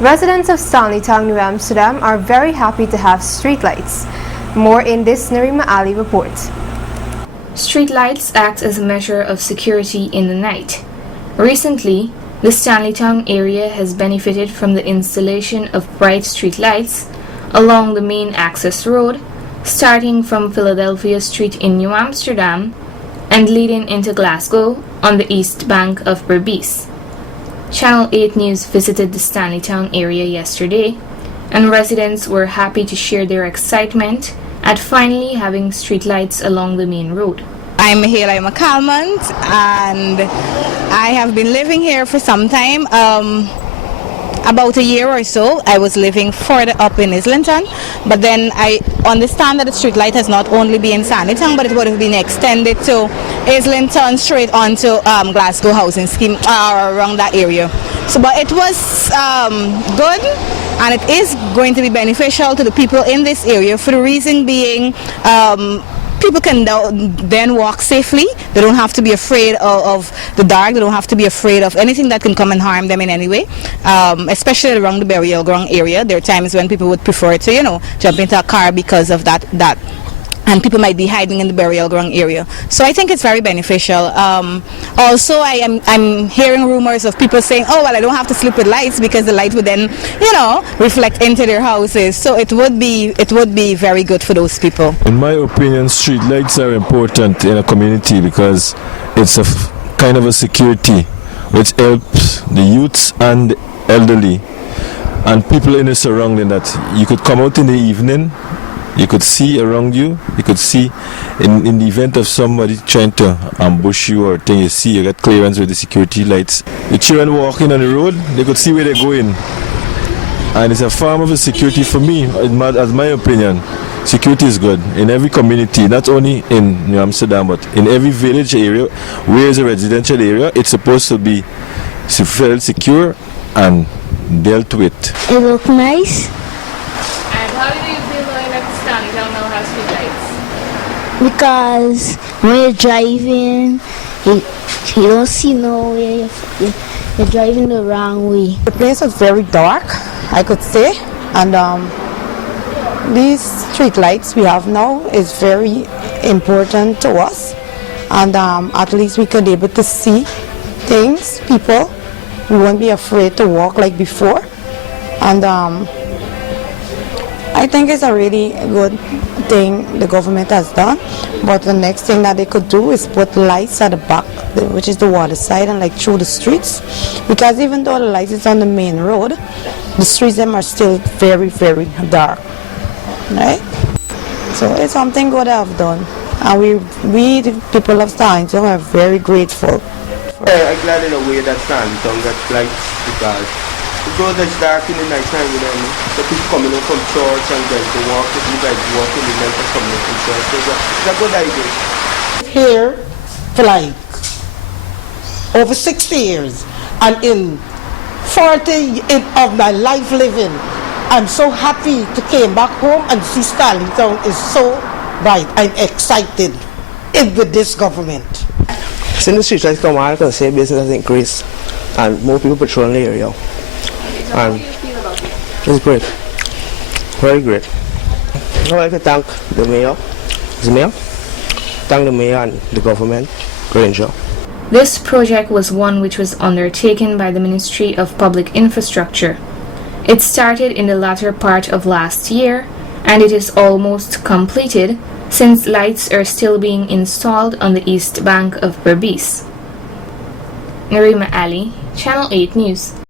Residents of Stanleytown, New Amsterdam are very happy to have streetlights. More in this Narima Ali report. Streetlights act as a measure of security in the night. Recently, the Stanleytown area has benefited from the installation of bright streetlights along the main access road, starting from Philadelphia Street in New Amsterdam and leading into Glasgow on the east bank of Berbice. Channel 8 News visited the Stanleytown area yesterday, and residents were happy to share their excitement at finally having streetlights along the main road. I'm Haley McCalmont, and I have been living here for some time. About a year or so. I was living further up in Islington, but then I understand that the street light has not only been in Stanleytown, but it would have been extended to Islington straight onto Glasgow housing scheme around that area. So, but it was good, and it is going to be beneficial to the people in this area for the reason being people can then walk safely. They don't have to be afraid of the dark. They don't have to be afraid of anything that can come and harm them in any way, especially around the burial ground area. There are times when people would prefer to, jump into a car because of that. And people might be hiding in the burial ground area. So I think it's very beneficial. Also, I'm hearing rumors of people saying, oh, well, I don't have to sleep with lights because the light would then, reflect into their houses. So it would be very good for those people. In my opinion, street lights are important in a community because it's a kind of a security which helps the youths and the elderly and people in the surrounding, that you could come out in the evening. You could see around you. You could see in the event of somebody trying to ambush you or thing, you get clearance with the security lights. The children walking on the road, they could see where they're going. And it's a form of a security for me, as my opinion. Security is good in every community, not only in New Amsterdam, but in every village area where is a residential area. It's supposed to be felt secure and dealt with. It looks nice. And how do you feel knowing that Stanleytown now has streetlights? Because when you're driving, you don't see nowhere. You're driving the wrong way. The place was very dark, I could say, and these street lights we have now is very important to us, and at least we could be able to see things, people. We won't be afraid to walk like before, and I think it's a really good thing the government has done. But the next thing that they could do is put lights at the back, which is the water side, and like through the streets, because even though the light is on the main road, the streets them are still very, very dark, right? So it's something good they have done, and we the people of Stanleytown are very grateful. I'm glad in a way that Stanleytown gets lights, because because it's dark in the night time, so people coming in from church and going to walk, you guys walk in the night and coming in from church. So it's a good idea. Here for like over 60 years, and in 40 of my life living, I'm so happy to came back home and see Stanleytown is so bright. I'm excited with this government. Since the street lights come on, I can say business has increased and more people patrolling the area. And it's great, very great. I would like to thank the mayor, thank the mayor and the government. Great job. This project was one which was undertaken by the Ministry of Public Infrastructure. It started in the latter part of last year, and it is almost completed since lights are still being installed on the east bank of Berbice. Narima Ali, Channel 8 News.